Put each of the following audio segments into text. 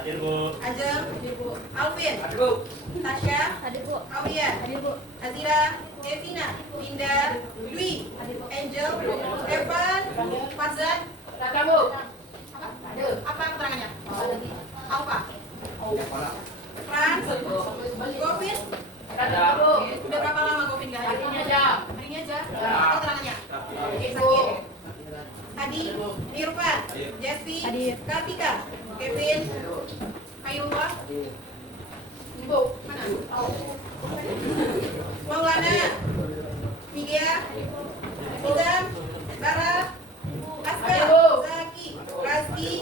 Hadir, Bu. Ajeng. Hadir, Bu. Alvin. Hadir, Bu. Tasya. Hadir, Bu. Aulia. Hadir, Bu. Azira. Devina. Linda. Dwi. Angel. Evan. Farzan. Datang, Bu. Apa keterangannya? Alfa. Frans. Govin. Datang, Bu. Udah berapa lama Govin gak hadir? Hari ini aja. Hari ini aja. Apa keterangannya? Sakit. Hadi. Irfan. Jaspi. Hadir. Kartika. Kevin. Hayullah. Bu. Mana? Maulana. Migia. Nizam. Barat. Aska. Hadir, Bu. Zaki. Razki.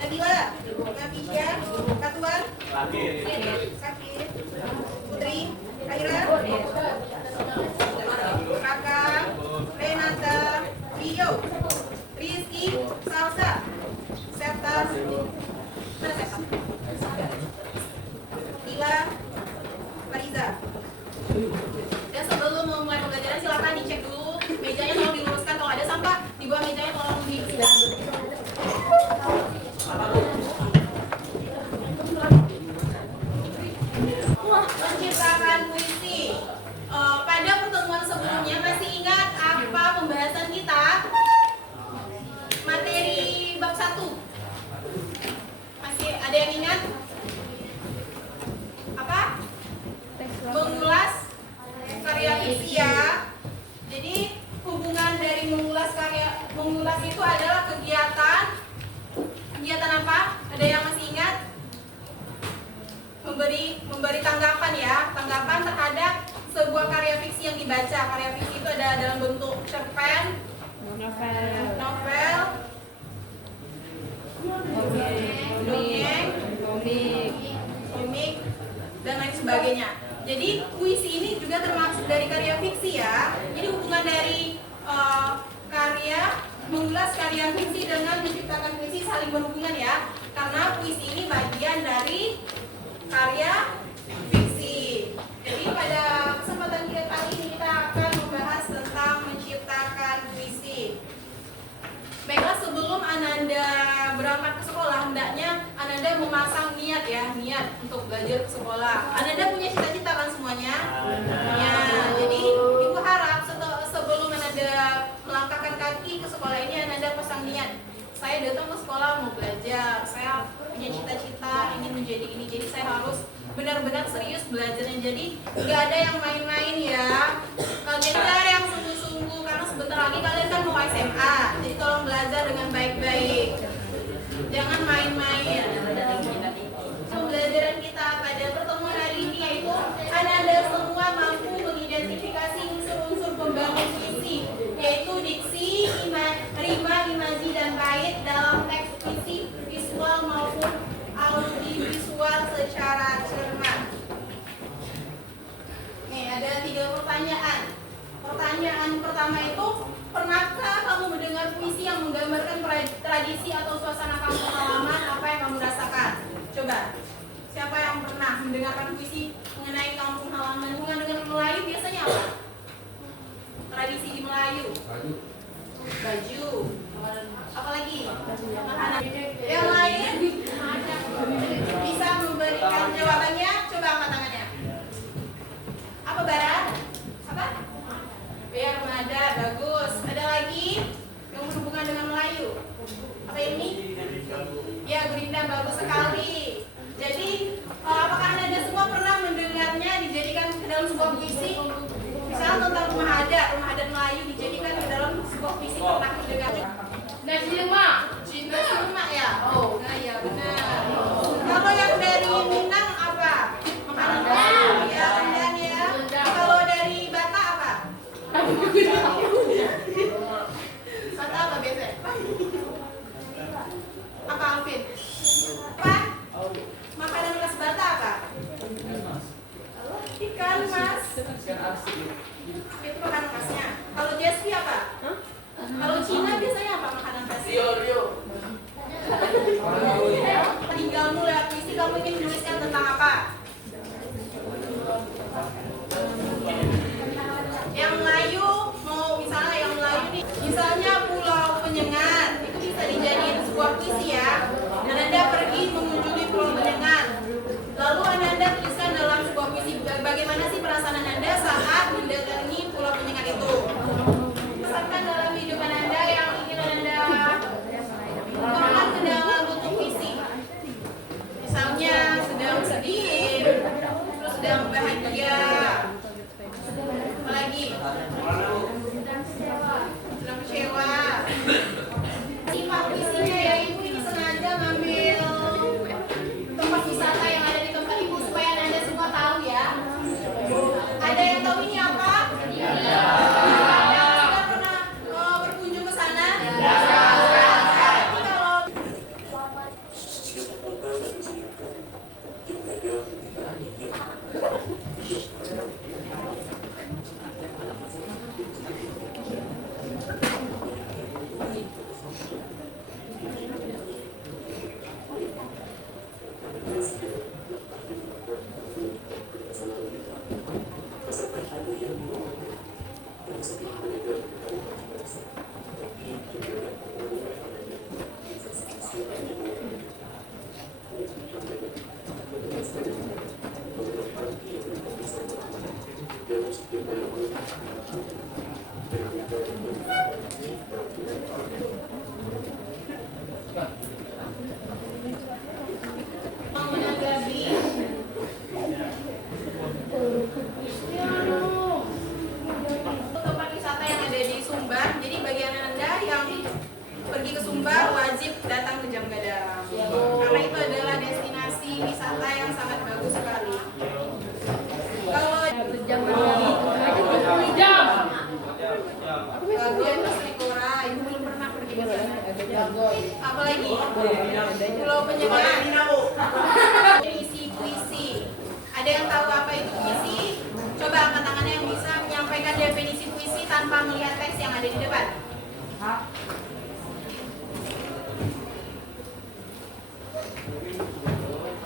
Nabila. Nafisya. Katuan. Hadir. Sakit. Putri. Aira. Raka. Renata. Rio. Rizky. Salsa. Septas. Mana Septas? Ila. Mariza. Dan sebelum memulai pembelajaran silakan dicek dulu mejanya, tolong diluruskan. Kalau ada sampah di bawah mejanya tolong dibersihkan. Menciptakan puisi. Pada pertemuan sebelumnya masih ingat apa pembahasan kita? Materi bab 1. Masih ada yang ingat? Apa? Mengulas karya fiksi ya. Jadi hubungan dari mengulas itu adalah kegiatan apa? Ada yang masih ingat? Memberi tanggapan ya, tanggapan terhadap sebuah karya fiksi yang dibaca. Karya fiksi itu ada dalam bentuk cerpen, novel, dongeng, komik, dan lain sebagainya. Jadi puisi ini juga termasuk dari karya fiksi ya. Jadi hubungan dari mengulas karya fiksi dengan menciptakan puisi saling berhubungan ya. Karena puisi ini bagian dari karya fiksi. Jadi pada kesempatan kita kali ini kita akan membahas tentang menciptakan puisi. Baiklah, sebelum Ananda berangkat ke sekolah, hendaknya Ananda memasang niat ya, niat untuk belajar ke sekolah. Ananda punya cita-cita kan semuanya? Ya, jadi Ibu harap sebelum Ananda melangkahkan kaki ke sekolah ini, Ananda pasang niat. Saya datang ke sekolah mau belajar, saya punya cita-cita ingin menjadi ini, jadi saya harus benar-benar serius belajarnya. Jadi nggak ada yang main-main ya. Kalian belajar yang sungguh-sungguh karena sebentar lagi kalian kan mau SMA. Jadi tolong belajar dengan baik-baik. Jangan main-main. Pembelajaran kita pada pertemuan hari ini yaitu Anda semua mampu mengidentifikasi unsur-unsur pembangun puisi, yaitu diksi, rima, imaji, dan bait dalam teks puisi, visual maupun audiovisual secara cermat. Nih ada 3 pertanyaan. Pertanyaan pertama itu, pernahkah kamu mendengar puisi yang menggambarkan tradisi atau suasana kampung halaman? Apa yang kamu rasakan? Coba, siapa yang pernah mendengarkan puisi mengenai kampung halaman? Dengan Melayu biasanya apa? Tradisi di Melayu. Baju. Apalagi? Makanan. Yang lain bisa memberikan jawabannya? Coba angkat tangannya. Apa Barat? Apa? Biar Mada, bagus. Ada lagi yang berhubungan dengan Melayu? Apa ini? Ya, Gurindam, bagus sekali. Jadi, apakah Anda semua pernah mendengarnya dijadikan ke dalam sebuah puisi? Misalnya tentang rumah adat Melayu dijadikan ke dalam sebuah puisi, pernah mendengar? Nasi lemak. Cinta lemak ya? Oh, nah ya benar. Kalau yang dari Minang apa? Makanan khas. Ya, rendang ya. Kalau dari Batak apa? Batak apa biasanya? Apa Alvin? Apa? Makanan khas Batak apa? Ikan mas. Itu makanan khasnya. Kalau Jespi apa? Kalau Cina biasanya apa makanan khasnya? Rio. Tinggalmu lewat puisi, kamu ingin menuliskan tentang apa? Yang Melayu, mau misalnya yang Melayu nih, misalnya Pulau Penyengat, itu bisa dijadiin sebuah puisi ya. Dan Anda pergi mengunjungi Pulau sedang bahagia. Apa lagi? Sedang kecewa. Sifat puisinya ya ibu ini sengaja ngambil tempat wisata yang ada di tempat ibu supaya anda semua tahu ya. Ada yang tahu ini apa? Sudah pernah berkunjung ke sana? Tempat wisata yang ada di Sumbar. Jadi bagian anda yang pergi ke Sumbar wajib datang ke Jam Gadang karena itu adalah destinasi wisata yang sangat bagus sekali. Kalau Jam jam. Dia ke Srikora, ibu belum pernah pergi ke sana. Apalagi Pulau Penyengat, isi puisi. Ada yang tahu apa itu puisi? Coba angkat tangannya yang bisa menyampaikan definisi puisi tanpa melihat teks yang ada di depan.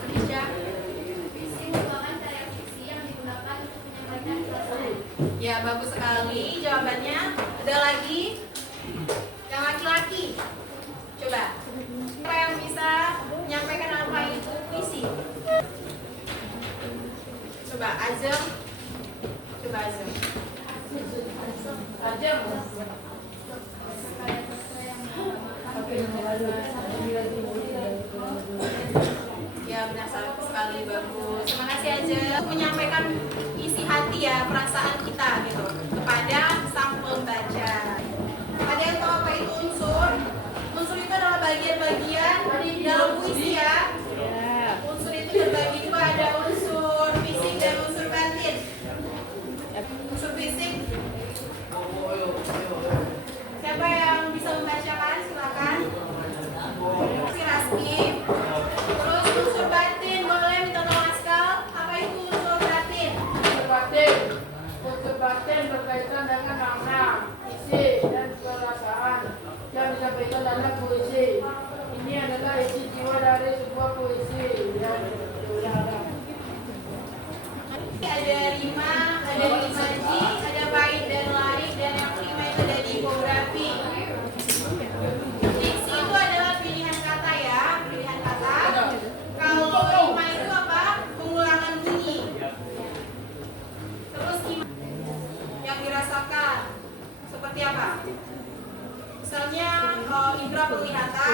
Khadijah. Puisi merupakan karya puisi yang digunakan untuk menyampaikan perasaan. Ya, bagus sekali jawabannya. Ada lagi yang laki-laki. Coba. Siapa yang bisa menyampaikan apa itu puisi? Coba Azam. Coba Azam. Ajam. Ya, benar sekali, bagus. Terima kasih aja menyampaikan isi hati ya, perasaan kita gitu kepada sang pembaca. Ada yang tahu apa itu unsur? Unsur itu adalah bagian-bagian dalam puisi ya. Unsur itu terbagi dua, ada unsur fisik dan unsur batin. Unsur fisik. Siapa yang bisa membacakan? Silakan. Si Raski. Terus unsur batin, boleh minta tolong Askal. Apa itu unsur batin? Unsur batin berkaitan dengan makna, isi dan perasaan yang disampaikan dalam puisi. Ini adalah isi jiwa dari sebuah puisi yang berulang. Ada rima, ada limaji, ada bait dan larik, dan yang kelima itu ada tipografi. Diksi itu adalah pilihan kata ya, pilihan kata. Kalau rima itu apa? Pengulangan bunyi. Terus yang dirasakan seperti apa? Misalnya indera penglihatan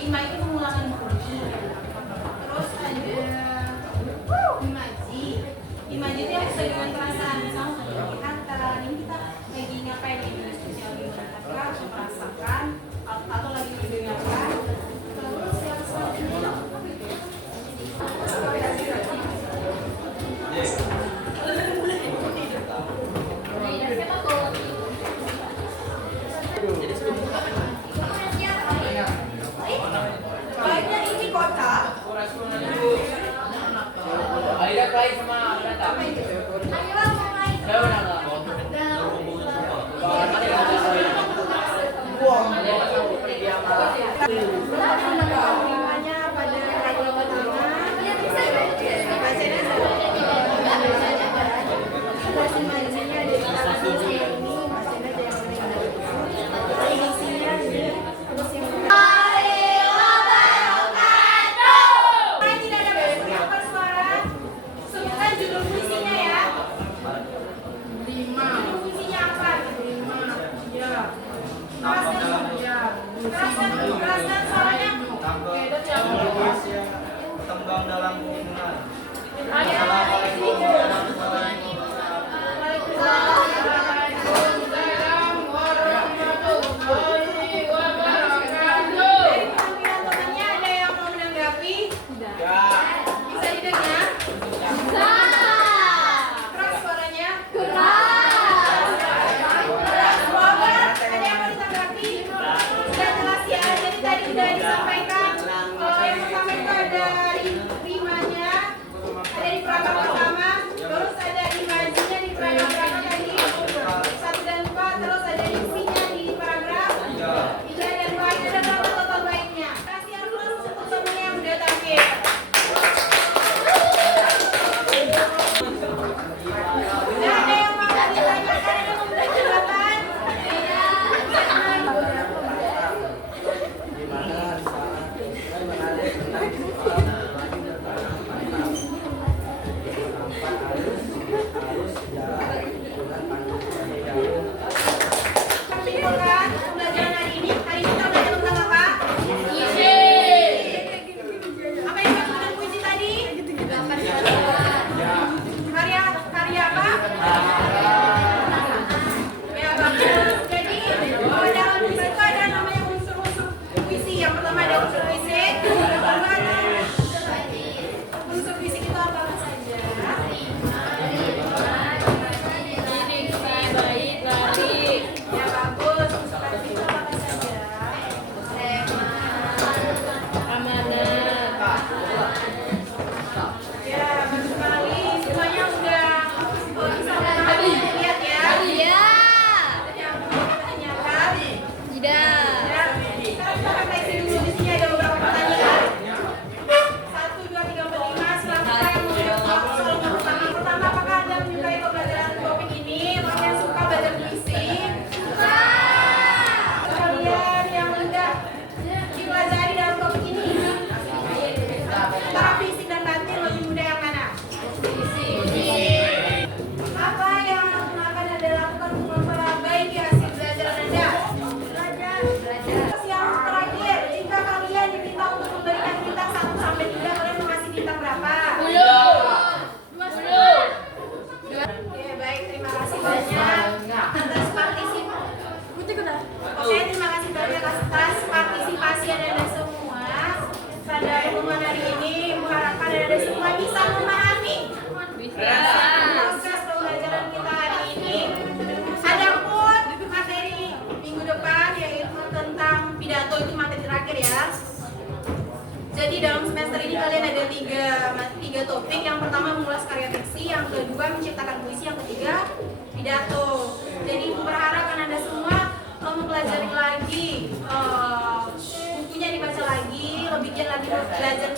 Lima itu pengulangan bunyi. Terus ada imaji. Imaji itu yang sesuai dengan perasaan. Misalnya kelihatan, ini kita lagi ngapain nih di diskusi lagi mengatakan, merasakan, atau lagi mendengarkan. Terus yang selanjutnya banyak ini kota. Namanya pada lagu pertama. Terus imajinya ada di dalam ini, masih ada yang lain. Ediksinya ini, terus yang tidak ada berapa suara. Sebutkan judul puisinya ya. Judul puisinya apa? Keraskan suaranya. Tembang dalam hubungan. Dari teman-temannya ada yang mau menanggapi? Bisa didengar? Keras suaranya? Keras banget. Ada yang mau ditanggapi? Sudah jelas ya. Jadi tadi sudah disampaikan. Yang pertama itu ada rimanya, ada di paragraf pertama, terus ada imajinya di paragraf berapa tadi? 1 dan 4, terus ada diksinya di paragraf 3 dan 2. Itu ada berapa total baiknya? Kasih aplaus untuk teman yang udah target. Nah, ada yang mau ditanyakan, ada yang mau beri jawaban? Kan pembelajaran hari ini kita belajar tentang apa? Apa yang kamu dengan puisi tadi? Karya apa? Ya bagus. Jadi dalam puisi itu ada namanya unsur-unsur puisi. Yang pertama ada unsur puisi, yang kedua ada unsur puisi itu apa saja? Ya bagus. Unsur puisi itu apa saja? Ya, bagus sekali. Semuanya udah bisa lihat ya. Yang mau ditanyakan? Ya, sekarang kita refleksi dulu. Di sini ada beberapa pertanyaan. 1, 2, 3, 4, 5. Silakan yang mau jawab soal pertama. Pertama, apakah Anda menyukai pembelajaran topik ini? Kalian suka belajar puisi? Kalian yang udah dipelajari dalam topik ini? Antara fisik dan batin lebih mudah yang mana? Apa yang akan Anda lakukan untuk memperbaiki hasil belajar Anda? Terus yang terakhir, jika kalian diminta untuk memberikan bintang 1 sampai 3, kalian mau ngasih bintang berapa? 10. Oke, baik, terima kasih banyak atas partisipasi Anda semua pada pertemuan hari ini. Mengharapkan Anda semua bisa memahami proses pembelajaran kita hari ini. Adapun materi minggu depan yaitu tentang pidato, itu materi terakhir ya. Jadi dalam semester ini kalian ada tiga topik. Yang pertama mengulas karya fiksi, yang kedua menciptakan puisi, yang ketiga pidato. Jadi berharap Anda semua mempelajari lagi bukunya, dibaca lagi, lebih giat lagi belajar